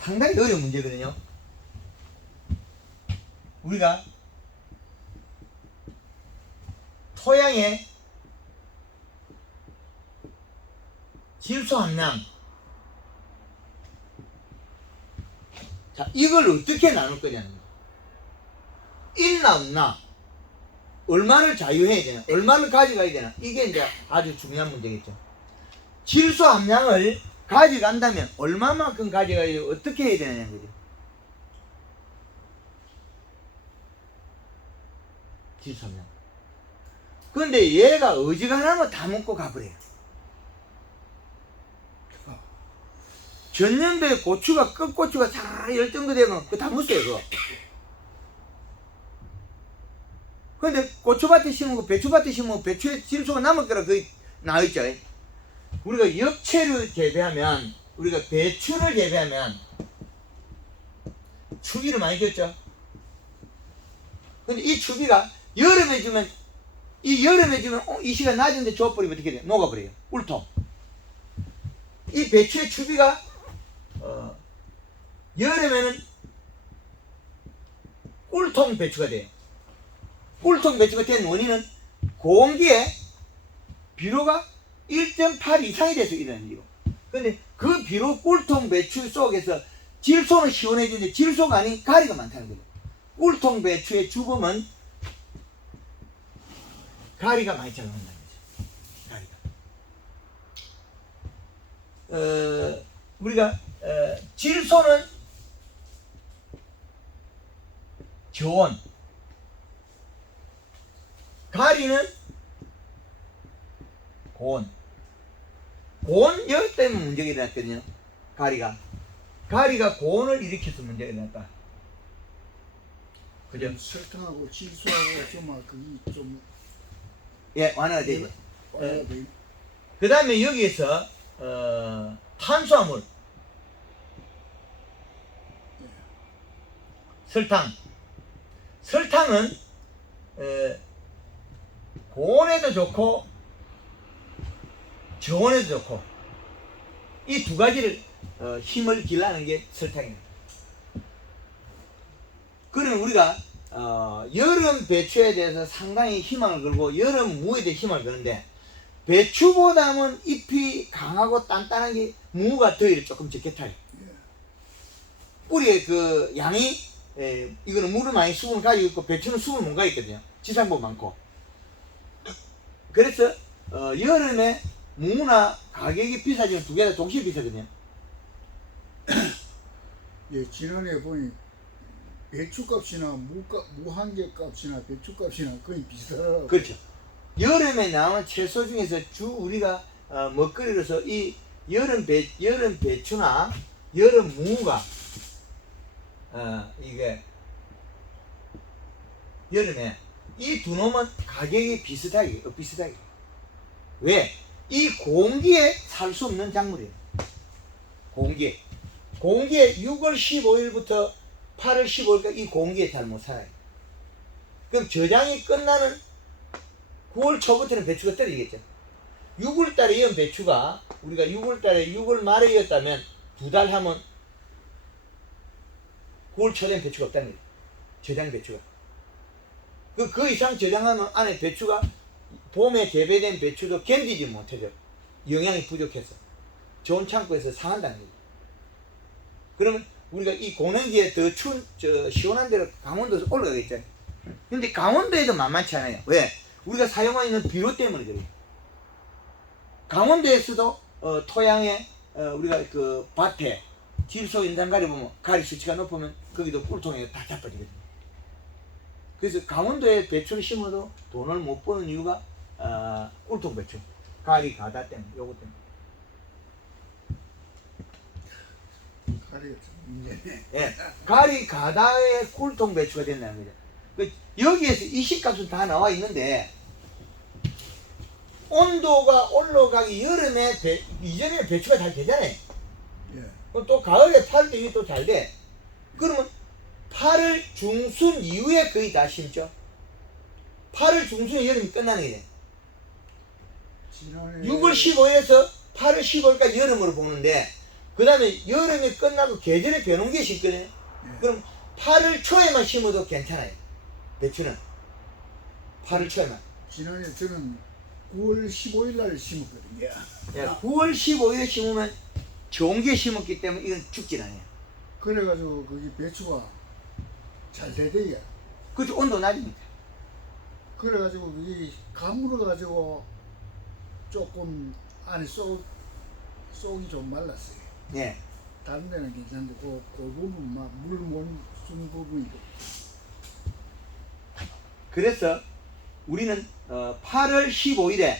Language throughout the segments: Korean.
상당히 어려운 문제거든요. 우리가 토양의 질소 함량, 자, 이걸 어떻게 나눌 거냐는 거예요. 있나 없나, 얼마를 자유해야 되나, 얼마를 가져가야 되나, 이게 이제 아주 중요한 문제겠죠. 질소 함량을 가져간다면 얼마만큼 가져가야 되고 어떻게 해야 되냐는 거죠. 질소 함량. 그런데 얘가 어지간하면 다 먹고 가버려요. 전년도에 고추가 끝고추가 잘 열 정도 되면 그거 다 묻어요. 그거. 근데 고추밭에 심고 배추밭에 심으면 배추에 질소가 남을 거라 거의 나와있죠. 우리가 엽채를 재배하면, 우리가 배추를 재배하면 추비를 많이 줬죠. 근데 이 추비가 여름에 주면, 이 시간 낮은데 줘버리면 어떻게 돼요? 녹아버려요. 울통. 이 배추의 추비가 여름에는 꿀통 배추가 돼요. 꿀통 배추가 된 원인은 공기에 비료가 1.8 이상이 돼서 일어나는 일이고, 근데 그 비료 꿀통 배추 속에서 질소는 시원해지는데 질소가 아닌 가리가 많다는 거죠. 꿀통 배추의 주범은 가리가 많이 작용한다는 거죠. 가리가. 우리가 질소는 저온, 가리는 고온. 고온 열 때문에 문제가 일어났거든요. 가리가 고온을 일으켜서 문제가 일어났다. 그죠? 설탕하고 질소하고 좀 그게 좀 예, 완화가 되죠. 돼. 그 다음에 여기에서 탄수화물, 설탕은 고온에도 좋고 저온에도 좋고, 이 두 가지를 힘을 기르는 게 설탕입니다. 그러면 우리가 여름 배추에 대해서 상당히 희망을 걸고 여름 무에 대해 희망을 거는데, 배추보다는 잎이 강하고 단단한 게 무가 더위를 조금 적게 타요. 뿌리의 그 양이, 이거는 물을 많이 수분을 가지고 있고 배추는 수분을 못 가지고 있거든요. 지상보 많고. 그래서 여름에 무나 가격이 비싸지만 두 개 다 동시에 비싸거든요. 예, 지난해 보니 배추값이나 무 한 개 값이나 배추값이나 거의 비슷하더라고요. 그렇죠. 여름에 나오는 채소 중에서 우리가 먹거리로서 이 여름 배추나 여름 무가 이게 여름에 이 두 놈은 가격이 비슷하게. 왜? 이 공기에 살 수 없는 작물이에요. 공기에 6월 15일부터 8월 15일까지 이 공기에 잘 못 살아요. 그럼 저장이 끝나는 9월 초부터는 배추가 떨어지겠죠. 6월달에 이은 배추가, 우리가 6월달에 6월 말에 이었다면 두 달 하면 9월 초된 배추가 없다는 거예요. 저장 배추가. 그 이상 저장하면 안에 배추가, 봄에 재배된 배추도 견디지 못하죠. 영양이 부족해서. 좋은 창고에서 상한다는 거죠. 그러면 우리가 이 고냉지에 더 추운, 시원한 데로 강원도에서 올라가겠죠. 근데 강원도에도 만만치 않아요. 왜? 우리가 사용하는 비료 때문에 그래요. 강원도에서도 토양에 우리가 그 밭에 질소 인산가리 보면 가리 수치가 높으면 거기도 꿀통에 다 자빠지거든요. 그래서 강원도에 배추를 심어도 돈을 못 버는 이유가 꿀통 배추, 가리 가다 때문에, 요거 때문에. 가리가 좀 문제네. 예, 가리 가다에 꿀통 배추가 된다는 거죠. 여기에서 이 시값은 다 나와 있는데, 온도가 올라가기 여름에 이전에 배추가 잘 되잖아요. 예. 그럼 또 가을에 8월 때 또 잘 돼. 그러면 8월 중순 이후에 거의 다 심죠. 8월 중순에 여름이 끝나는 게 돼. 6월 15일에서 8월 15일까지 여름으로 보는데, 그 다음에 여름이 끝나고 계절의 변온기에 심거든요. 그럼 8월 초에만 심어도 괜찮아요. 배추는 8월 초에만. 지난해 저는 9월 15일 날 심었거든요. 9월 15일에 심으면 좋은 게 심었기 때문에 이건 죽질 않아요. 그래가지고 거기 배추가 잘 되대요. 그렇죠. 온도 낮으니까. 그래가지고 거기 가물어가지고 조금 안에 쏙이 좀 말랐어요. 예. 다른 데는 괜찮은데 그 부분만 물못쓴 부분이 그래서 우리는 8월 15일에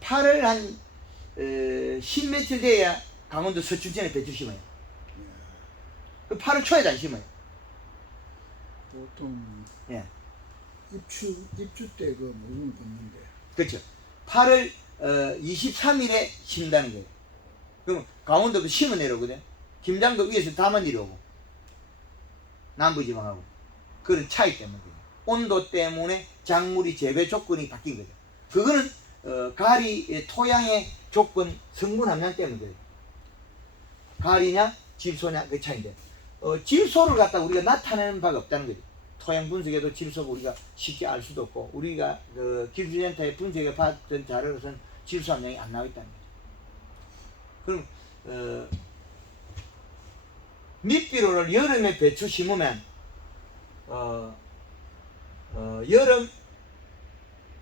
8월 한 10며칠 돼야 강원도 서출전에 배추 심어요. 그 8월 초에도 안 심어요. 보통 예. 입추 때 그 무슨 걷는데 그렇죠. 8월 23일에 심다는 거예요. 그럼 강원도도 심어 내려오거든. 김장도 위에서 담아 내려오고 남부지방하고 그런 차이 때문에 온도 때문에 작물이 재배 조건이 바뀐 거죠. 그거는 가리 토양의 조건 성분 함량 때문에 그래요. 가리냐 질소냐 그 차이인데 질소를 갖다 우리가 나타내는 바가 없다는 거죠. 토양 분석에도 질소가 우리가 쉽게 알 수도 없고 우리가 그 기술센터에 분석해 봤던 자료로서는 질소 함량이 안 나와 있다는 거죠. 그럼 밑비료를 여름에 배추 심으면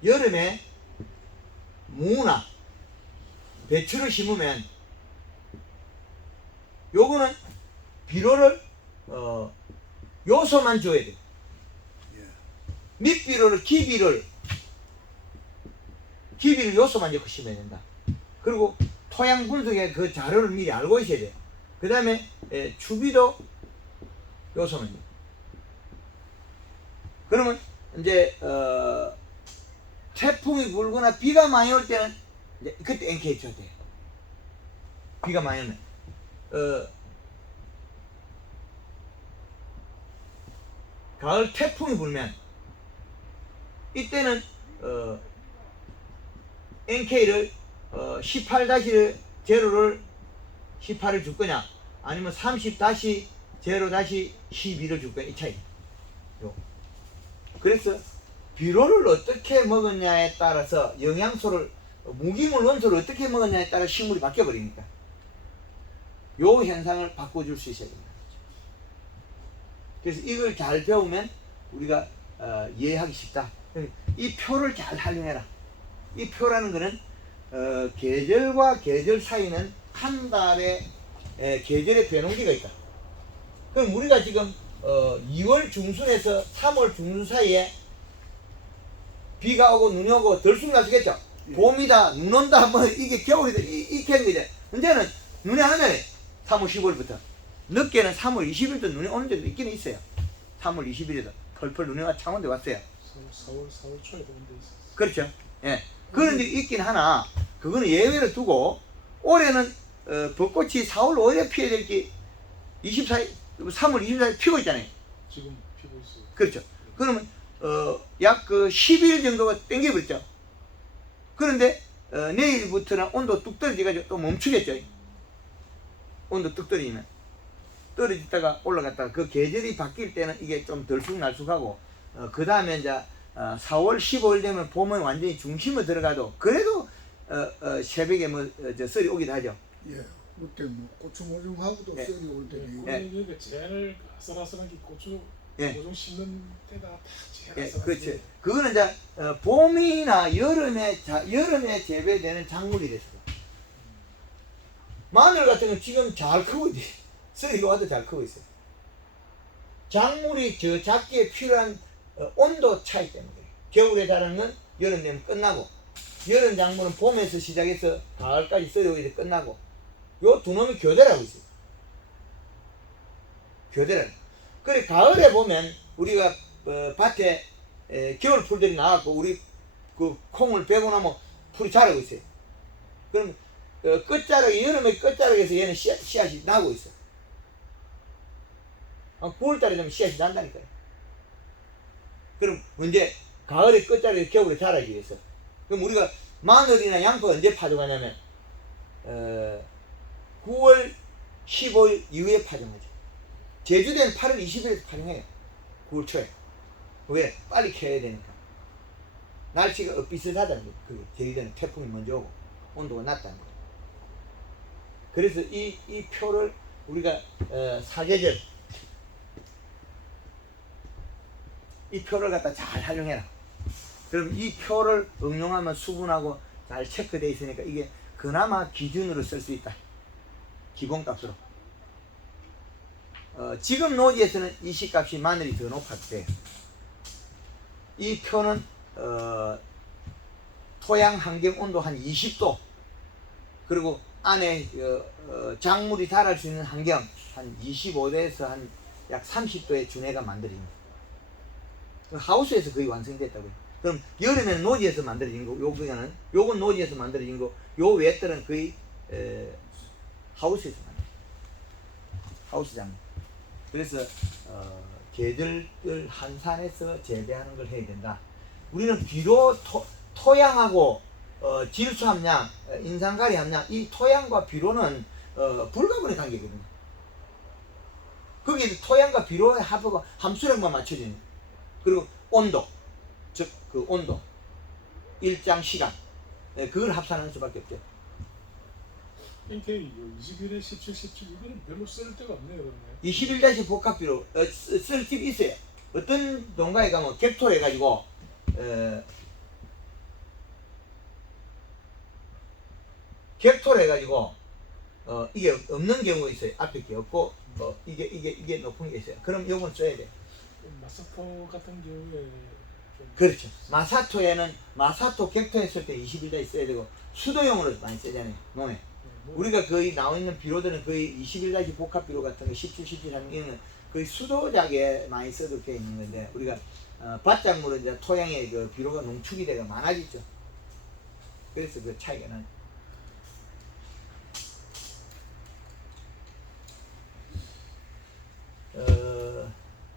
여름에 무나 배추를 심으면 요거는 비료를 요소만 줘야 돼. 밑비료를 기비를 요소만 넣고 심어야 된다. 그리고 토양 분석의 그 자료를 미리 알고 있어야 돼요. 그 다음에 추비도 요소만 넣고. 그러면 이제 태풍이 불거나 비가 많이 올 때는 이제 그때 NK 줘야 돼요. 비가 많이 오면 가을 태풍이 불면 이때는 NK를 18-0를 18을 줄 거냐 아니면 30-0-12를 줄 거냐 이 차이. 그래서 비료를 어떻게 먹었냐에 따라서 영양소를 무기물 원소를 어떻게 먹었냐에 따라 식물이 바뀌어 버리니까 요 현상을 바꿔줄 수 있어야 됩니다. 그래서 이걸 잘 배우면 우리가 이해하기 쉽다. 이 표를 잘 활용해라. 이 표라는 것은 계절과 계절 사이는 한 달에 계절의 변온기가 있다. 그럼 우리가 지금 2월 중순에서 3월 중순 사이에 비가 오고 눈이 오고 들쑥날쑥했죠. 봄이다 눈 온다 뭐 이게 겨울이다 이렇게 하는 거죠. 문제는 눈이 안 오네. 3월 15일부터 늦게는 3월 20일도 눈이 오는 데도 있기는 있어요. 3월 20일에도 펄펄 눈이 와 창원대 왔어요. 4월 초에도 온데 있었어. 그렇죠. 예. 그런 데 있긴 하나 그거는 예외로 두고 올해는 벚꽃이 4월 5일에 피어야 될 게 24일 3월 24일 피고 있잖아요. 지금 피고 있어요. 그렇죠. 그러면 약 그 10일 정도가 땡겨버렸죠. 그런데 내일부터는 온도 뚝 떨어지가지고 또 멈추겠죠. 온도 뚝 떨어지면 떨어졌다가 올라갔다가 그 계절이 바뀔 때는 이게 좀 들쑥날쑥하고 그 다음에 이제 4월 15일 되면 봄은 완전히 중심으로 들어가도 그래도 새벽에 저 썰이 오기도 하죠. 예. 그때 뭐 고추 모종하고도 예. 썰이 올 때도 있고. 예. 그러니까 제일 아슬아슬한 게 고추 예. 모종 심는 때가 다 제일 예, 아슬아슬해. 그렇지. 그거는 이제 봄이나 여름에 재배되는 작물이 됐어. 마늘 같은 건 지금 잘 크고 있지. 썰이 와도 잘 크고 있어요. 작물이 저 작기에 필요한 온도 차이 때문에 그래요. 겨울에 자라는 건 여름 되면 끝나고 여름 작물은 봄에서 시작해서 가을까지 썰이 오게 끝나고 요 두 놈이 교대라고 있어요. 교대라. 그래 가을에 보면 우리가 밭에 겨울 풀들이 나왔고 우리 그 콩을 베고 나면 풀이 자라고 있어요. 그럼 끝자락에 여름에 끝자락에서 얘는 씨앗이 나고 있어. 9월달에 되면 씨앗이 난다니까요. 그럼 언제 가을에 끝자락에 겨울에 자라기 위해서. 그럼 우리가 마늘이나 양파 언제 파종하냐면 9월 15일 이후에 파종하죠. 제주도는 8월 20일에 파종해요. 9월 초에. 왜? 빨리 캐야 되니까. 날씨가 비슷하다는 거예요. 그 제주도는 태풍이 먼저 오고 온도가 낮다는 거예요. 그래서 이 표를 우리가 사계절 이 표를 갖다 잘 활용해라. 그럼 이 표를 응용하면 수분하고 잘 체크되어 있으니까 이게 그나마 기준으로 쓸 수 있다. 기본값으로. 지금 노지에서는 이 시값이 마늘이 더 높아도 돼요. 이 표는 토양 환경 온도 한 20도 그리고 안에 작물이 자랄 수 있는 환경 한 25도에서 한 약 30도의 준해가 만들어집니다. 하우스에서 거의 완성이 됐다고요. 그럼 여름에는 노지에서 만들어진 거, 요건 노지에서 만들어진 거, 요 외들은 거의 하우스에서 만들어진 하우스장. 그래서 개들을 한산해서 재배하는 걸 해야 된다. 우리는 비료 토양하고 질소 함량, 인산가리 함량, 이 토양과 비료는 불가분의 관계거든요. 거기 토양과 비료의 합하고 함수량만 맞춰지는. 그리고 온도, 즉 그 온도, 일장 시간, 그걸 합산하는 수밖에 없죠. NK 21에 17, 17 이거는 별로 쓸 데가 없네요. 그러면. 21- 복합비료 쓸 집이 있어요. 어떤 농가에 가면 객토를 해가지고 객토를 해가지고 이게 없는 경우가 있어요. 앞에 게 없고 이게 높은 게 있어요. 그럼 요건 써야 돼. 마사토 같은 경우에 좀 그렇죠. 마사토 객토 했을 때 21- 써야 되고 수도용으로 많이 쓰잖아요. 논에. 우리가 거의 나와 있는 비료들은 거의 21- 복합 비료 같은 거 17, 17 하는 이는 거의 수도작에 많이 써도 돼 있는 건데 우리가 밭작물은 이제 토양에 그 비료가 농축이 되가 많아지죠. 그래서 그 차이가 나죠.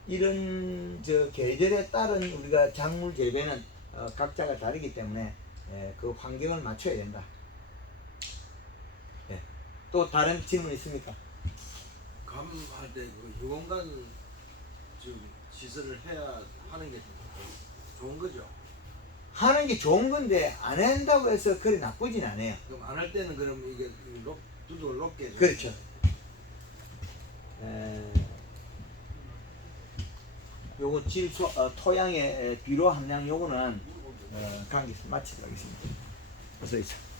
이런 계절에 따른 우리가 작물 재배는 각자가 다르기 때문에 그 환경을 맞춰야 된다. 또 다른 질문 있습니까? 감할 때그 유공간 좀 시설을 해야 하는 게 좋은 거죠. 하는 게 좋은 건데 안 한다고 해서 그리 나쁘진 않아요. 그럼 안 할 때는 그럼 이게 두둑을 높게 해줘야 그렇죠. 요거 질소 토양의 비료 함량 요거는 강기서 마치도록 하겠습니다. 어서 오십시오.